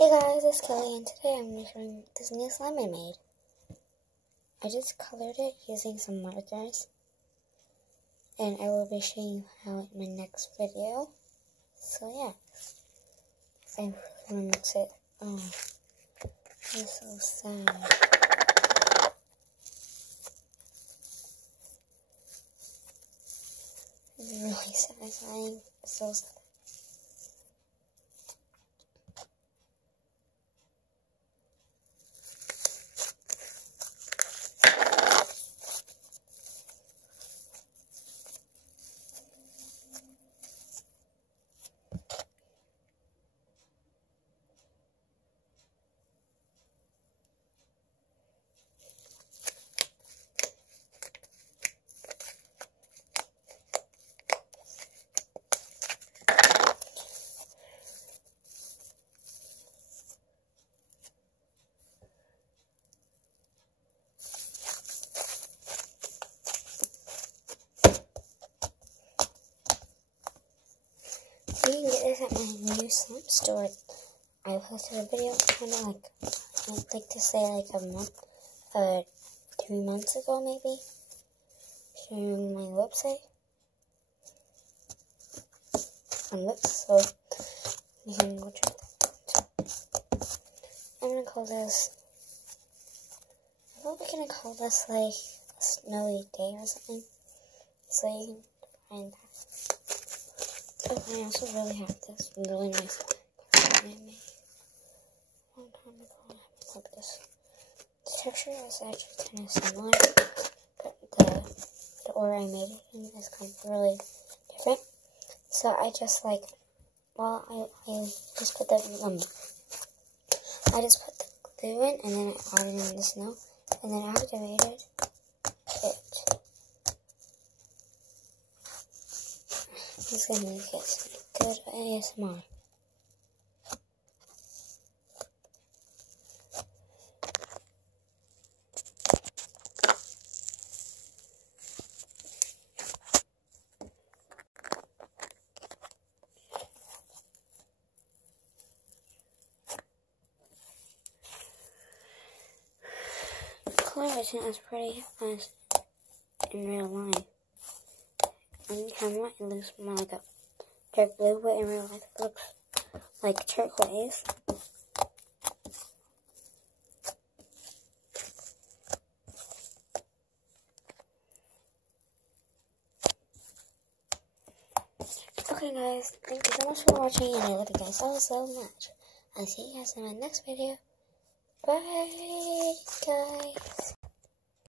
Hey guys, it's Kelly, and today I'm going to show you this new slime I made. I just colored it using some markers, and I will be showing you how in my next video. So yeah, I'm going to mix it. Oh, it's so sad. It's really satisfying. It's so sad. You can get this at my new slime store. I posted a video kind of I'd like to say like a month, 3 months ago maybe, sharing my website on this, so you can go check that out. I'm gonna call this, I'm probably gonna call this like a snowy day or something, so you can find that. Oh, I also really have this really nice bag I made a long time ago. I love this. The texture is actually kind of similar, but the order I made it in is kind of really different. So I just I just put the glue in, and then I added in the snow, and then activated it. It's gonna make it some good ASMR. The color I think is pretty nice in real life. On camera, it looks more like a dark blue, but in real life, it looks like turquoise. Okay, guys, thank you so much for watching, and I love you guys so much. I'll see you guys in my next video. Bye, guys.